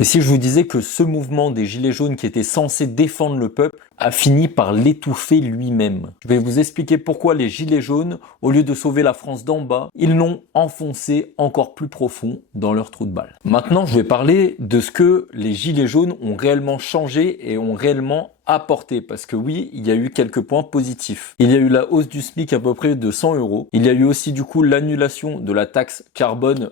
Et si je vous disais que ce mouvement des Gilets jaunes qui était censé défendre le peuple a fini par l'étouffer lui-même? Je vais vous expliquer pourquoi les Gilets jaunes, au lieu de sauver la France d'en bas, ils l'ont enfoncé encore plus profond dans leur trou de balle. Maintenant, je vais parler de ce que les Gilets jaunes ont réellement changé et ont réellement apporté, parce que oui, il y a eu quelques points positifs. Il y a eu la hausse du SMIC à peu près de 100 euros. Il y a eu aussi du coup l'annulation de la taxe carbone,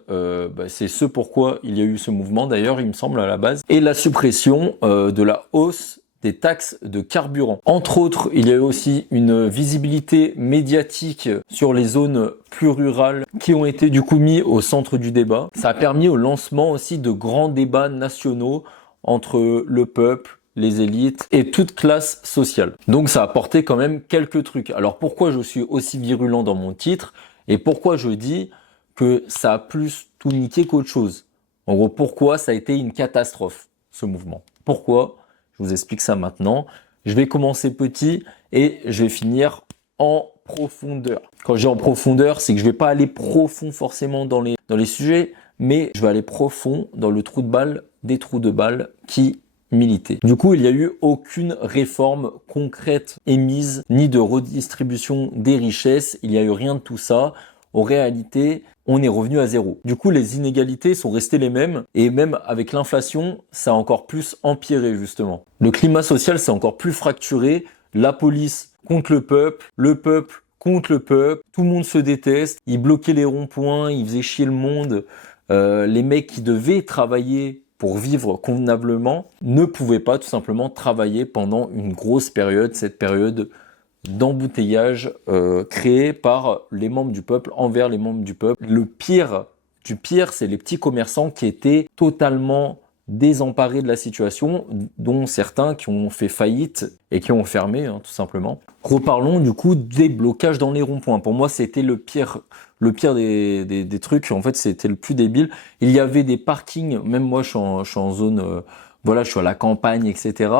c'est ce pourquoi il y a eu ce mouvement d'ailleurs, il me semble à la base, et la suppression de la hausse des taxes de carburant. Entre autres, il y a eu aussi une visibilité médiatique sur les zones plus rurales qui ont été du coup mis au centre du débat. Ça a permis au lancement aussi de grands débats nationaux entre le peuple, les élites et toute classe sociale. Donc ça a apporté quand même quelques trucs. Alors pourquoi je suis aussi virulent dans mon titre et pourquoi je dis que ça a plus tout niqué qu'autre chose? En gros, pourquoi ça a été une catastrophe, ce mouvement? Pourquoi? Je vous explique ça maintenant. Je vais commencer petit et je vais finir en profondeur. Quand je dis en profondeur, c'est que je vais pas aller profond forcément dans les sujets, mais je vais aller profond dans le trou de balle des trous de balle qui militer. Du coup, il n'y a eu aucune réforme concrète émise, ni de redistribution des richesses, il n'y a eu rien de tout ça. En réalité, on est revenu à zéro. Du coup, les inégalités sont restées les mêmes, et même avec l'inflation, ça a encore plus empiré justement. Le climat social s'est encore plus fracturé, la police contre le peuple contre le peuple, tout le monde se déteste, ils bloquaient les ronds-points, ils faisaient chier le monde, les mecs qui devaient travailler pour vivre convenablement, ne pouvaient pas tout simplement travailler pendant une grosse période, cette période d'embouteillage créée par les membres du peuple envers les membres du peuple. Le pire du pire, c'est les petits commerçants qui étaient totalement désemparés de la situation, dont certains qui ont fait faillite et qui ont fermé, tout simplement. Reparlons du coup des blocages dans les ronds-points. Pour moi, c'était le pire des trucs. En fait, c'était le plus débile. Il y avait des parkings, même moi, je suis en zone, voilà, je suis à la campagne, etc.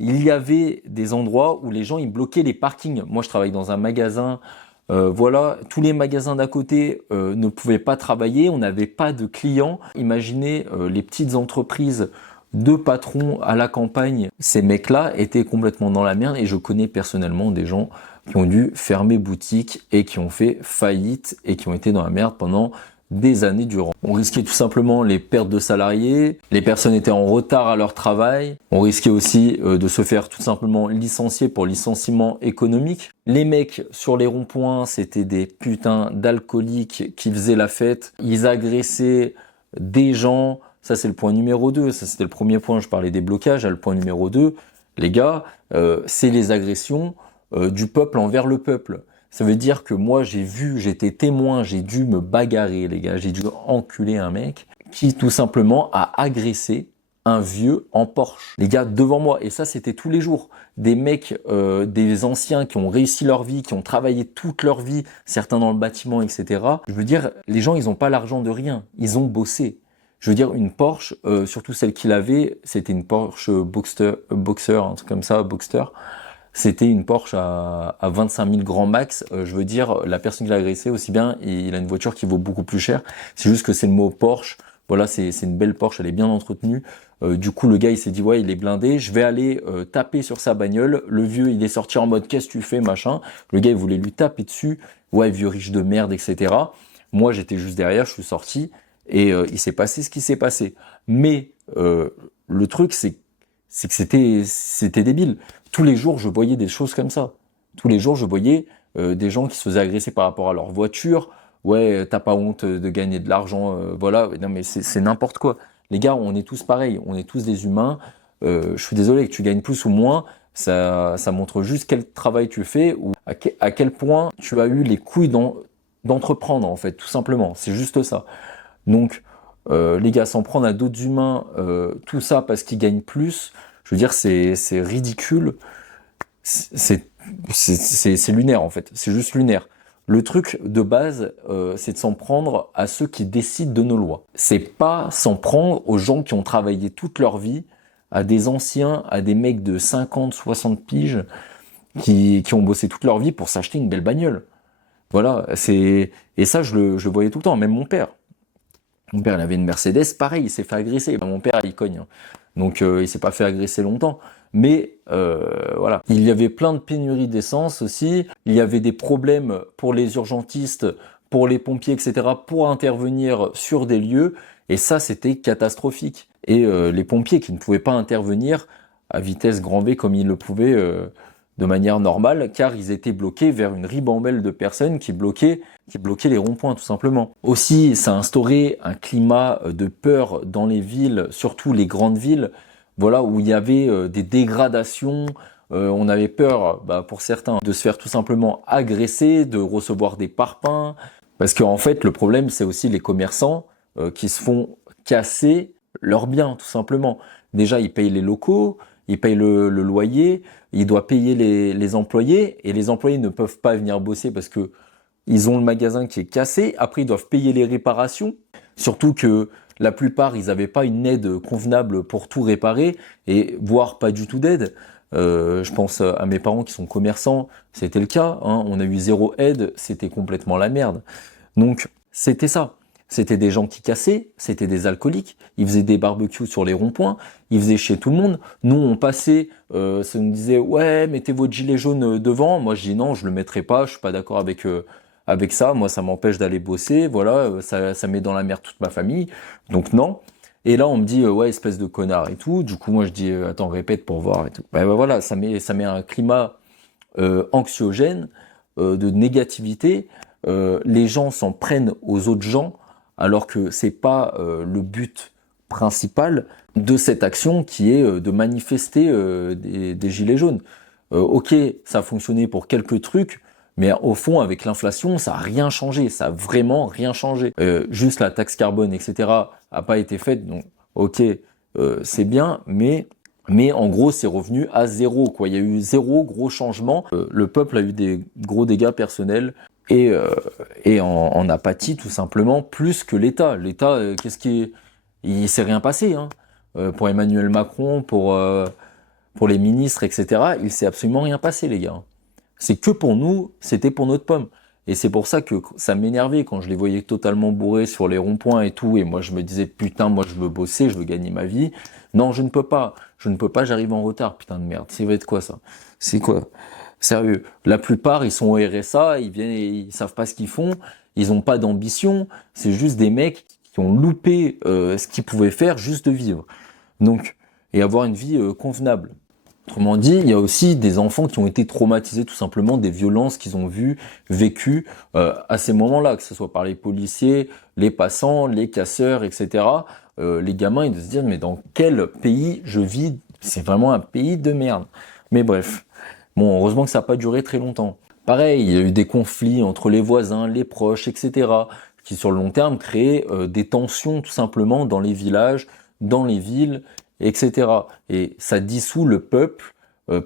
Il y avait des endroits où les gens, ils bloquaient les parkings. Moi, je travaille dans un magasin. Voilà, tous les magasins d'à côté ne pouvaient pas travailler, on n'avait pas de clients. Imaginez les petites entreprises de patrons à la campagne. Ces mecs-là étaient complètement dans la merde et je connais personnellement des gens qui ont dû fermer boutique et qui ont fait faillite et qui ont été dans la merde pendant des années durant. On risquait tout simplement les pertes de salariés, les personnes étaient en retard à leur travail, on risquait aussi de se faire tout simplement licencier pour licenciement économique. Les mecs sur les ronds-points, c'était des putains d'alcooliques qui faisaient la fête, ils agressaient des gens, ça c'est le point numéro 2, ça c'était le premier point, je parlais des blocages, le point numéro 2, les gars, c'est les agressions du peuple envers le peuple. Ça veut dire que moi, j'étais témoin, j'ai dû me bagarrer, les gars. J'ai dû enculer un mec qui, tout simplement, a agressé un vieux en Porsche. Les gars, devant moi. Et ça, c'était tous les jours. Des mecs, des anciens qui ont réussi leur vie, qui ont travaillé toute leur vie, certains dans le bâtiment, etc. Je veux dire, les gens, ils n'ont pas l'argent de rien. Ils ont bossé. Je veux dire, une Porsche, surtout celle qu'il avait, c'était une Porsche Boxster, un truc comme ça, Boxster. C'était une Porsche à 25 000 grand max. Je veux dire, la personne qui l'a agressé, aussi bien, il a une voiture qui vaut beaucoup plus cher. C'est juste que c'est le mot Porsche. Voilà, c'est une belle Porsche, elle est bien entretenue. Du coup, le gars, il s'est dit, ouais, il est blindé. Je vais aller taper sur sa bagnole. Le vieux, il est sorti en mode, qu'est-ce que tu fais, machin. Le gars, il voulait lui taper dessus. Ouais, vieux riche de merde, etc. Moi, j'étais juste derrière, je suis sorti. Et il s'est passé ce qui s'est passé. Mais le truc, c'est que c'était débile. Tous les jours, je voyais des choses comme ça. Tous les jours, je voyais des gens qui se faisaient agresser par rapport à leur voiture. Ouais, t'as pas honte de gagner de l'argent, voilà. Non, mais c'est n'importe quoi. Les gars, on est tous pareils. On est tous des humains. Je suis désolé que tu gagnes plus ou moins. Ça montre juste quel travail tu fais ou à quel point tu as eu les couilles d'entreprendre, en fait, tout simplement. C'est juste ça. Donc, les gars, s'en prendre à d'autres humains, tout ça parce qu'ils gagnent plus, je veux dire, c'est ridicule, c'est lunaire en fait, c'est juste lunaire. Le truc de base, c'est de s'en prendre à ceux qui décident de nos lois. C'est pas s'en prendre aux gens qui ont travaillé toute leur vie, à des anciens, à des mecs de 50, 60 piges, qui ont bossé toute leur vie pour s'acheter une belle bagnole. Voilà, et ça, je le voyais tout le temps, même mon père. Mon père, il avait une Mercedes, pareil, il s'est fait agresser. Mon père, il cogne, hein. Donc il s'est pas fait agresser longtemps. Mais voilà, il y avait plein de pénuries d'essence aussi. Il y avait des problèmes pour les urgentistes, pour les pompiers, etc., pour intervenir sur des lieux. Et ça, c'était catastrophique. Et les pompiers qui ne pouvaient pas intervenir à vitesse grand V comme ils le pouvaient de manière normale, car ils étaient bloqués vers une ribambelle de personnes qui bloquaient les ronds-points tout simplement. Aussi, ça a instauré un climat de peur dans les villes, surtout les grandes villes, voilà, où il y avait des dégradations. On avait peur, pour certains, de se faire tout simplement agresser, de recevoir des parpaings. Parce qu'en fait, le problème, c'est aussi les commerçants qui se font casser leurs biens, tout simplement. Déjà, ils payent les locaux, ils payent le loyer, ils doivent payer les employés, et les employés ne peuvent pas venir bosser parce que ils ont le magasin qui est cassé. Après, ils doivent payer les réparations. Surtout que la plupart, ils n'avaient pas une aide convenable pour tout réparer, et voire pas du tout d'aide. Je pense à mes parents qui sont commerçants, c'était le cas, hein. On a eu zéro aide, c'était complètement la merde. Donc, c'était ça. C'était des gens qui cassaient, c'était des alcooliques, ils faisaient des barbecues sur les ronds-points, ils faisaient chez tout le monde. Nous, on passait, ça nous disait, ouais, mettez votre gilet jaune devant. Moi, je dis non, je le mettrai pas, je suis pas d'accord avec ça. Moi, ça m'empêche d'aller bosser, voilà, ça met dans la merde toute ma famille. Donc non. Et là, on me dit, ouais, espèce de connard et tout. Du coup, moi, je dis, attends, répète pour voir et tout. Voilà, ça met un climat anxiogène, de négativité. Les gens s'en prennent aux autres gens, alors que c'est pas le but principal de cette action qui est de manifester des gilets jaunes. Ok, ça a fonctionné pour quelques trucs, mais au fond, avec l'inflation, ça a rien changé, ça a vraiment rien changé. Juste la taxe carbone, etc., a pas été faite, donc ok, c'est bien, mais en gros, c'est revenu à zéro, quoi. Il y a eu zéro gros changement. Le peuple a eu des gros dégâts personnels et en apathie, tout simplement, plus que l'État. L'État, il s'est rien passé, hein. Pour Emmanuel Macron, pour les ministres, etc., il s'est absolument rien passé, les gars. C'est que pour nous, c'était pour notre pomme. Et c'est pour ça que ça m'énervait quand je les voyais totalement bourrés sur les ronds-points et tout. Et moi, je me disais, putain, moi, je veux bosser, je veux gagner ma vie. Non, je ne peux pas. Je ne peux pas, j'arrive en retard. Putain de merde. Ça va être quoi, ça? C'est quoi? Sérieux. La plupart, ils sont au RSA, ils viennent, ils savent pas ce qu'ils font. Ils ont pas d'ambition. C'est juste des mecs qui ont loupé ce qu'ils pouvaient faire juste de vivre. Donc, et avoir une vie convenable. Autrement dit, il y a aussi des enfants qui ont été traumatisés tout simplement des violences qu'ils ont vécues à ces moments-là, que ce soit par les policiers, les passants, les casseurs, etc. Les gamins, ils doivent se dire, mais dans quel pays je vis? C'est vraiment un pays de merde. Mais bref, bon, heureusement que ça n'a pas duré très longtemps. Pareil, il y a eu des conflits entre les voisins, les proches, etc., qui sur le long terme créaient des tensions tout simplement dans les villages, dans les villes, etc. Et ça dissout le peuple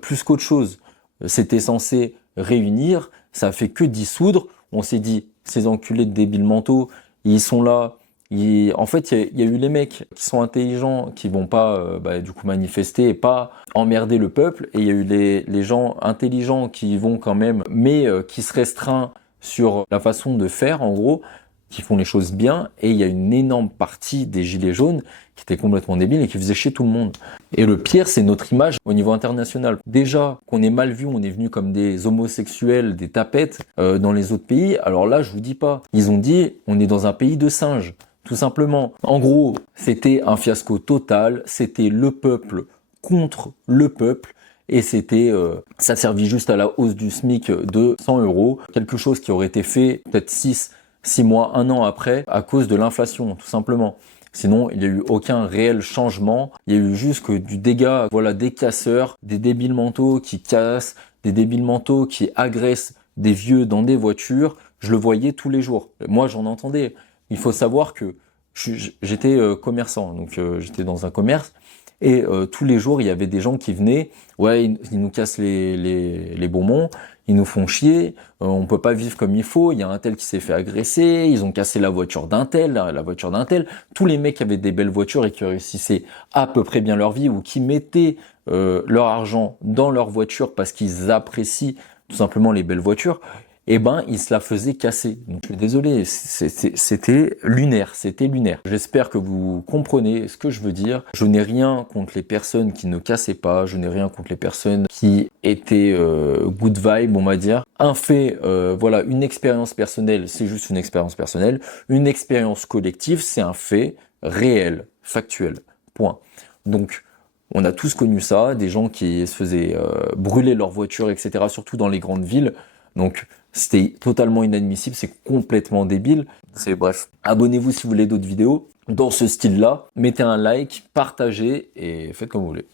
plus qu'autre chose. C'était censé réunir, ça a fait que dissoudre. On s'est dit, ces enculés de débiles mentaux, ils sont là. En fait, il y a eu les mecs qui sont intelligents, qui vont pas du coup manifester et pas emmerder le peuple. Et il y a eu les gens intelligents qui vont quand même, mais qui se restreignent sur la façon de faire, en gros, qui font les choses bien, et il y a une énorme partie des gilets jaunes qui étaient complètement débiles et qui faisaient chier tout le monde. Et le pire, c'est notre image au niveau international. Déjà, qu'on est mal vu, on est venu comme des homosexuels, des tapettes dans les autres pays. Alors là, je vous dis pas. Ils ont dit, on est dans un pays de singes, tout simplement. En gros, c'était un fiasco total, c'était le peuple contre le peuple. Et ça servit juste à la hausse du SMIC de 100 €, quelque chose qui aurait été fait peut-être 6 mois, 1 an après, à cause de l'inflation, tout simplement. Sinon, il n'y a eu aucun réel changement. Il y a eu juste que du dégât, voilà, des casseurs, des débiles mentaux qui cassent, des débiles mentaux qui agressent des vieux dans des voitures. Je le voyais tous les jours. Moi, j'en entendais. Il faut savoir que j'étais commerçant, donc j'étais dans un commerce. Et tous les jours, il y avait des gens qui venaient, ouais, ils nous cassent les bonbons, ils nous font chier, on peut pas vivre comme il faut, il y a un tel qui s'est fait agresser, ils ont cassé la voiture d'un tel, la voiture d'un tel. Tous les mecs qui avaient des belles voitures et qui réussissaient à peu près bien leur vie ou qui mettaient leur argent dans leur voiture parce qu'ils apprécient tout simplement les belles voitures, eh ben, il se la faisait casser. Donc, je suis désolé, c'était lunaire, c'était lunaire. J'espère que vous comprenez ce que je veux dire. Je n'ai rien contre les personnes qui ne cassaient pas, je n'ai rien contre les personnes qui étaient good vibe, on va dire. Un fait, voilà, une expérience personnelle, c'est juste une expérience personnelle. Une expérience collective, c'est un fait réel, factuel. Point. Donc, on a tous connu ça, des gens qui se faisaient brûler leur voiture, etc., surtout dans les grandes villes. Donc, c'était totalement inadmissible, c'est complètement débile. C'est bref. Abonnez-vous si vous voulez d'autres vidéos dans ce style-là. Mettez un like, partagez et faites comme vous voulez.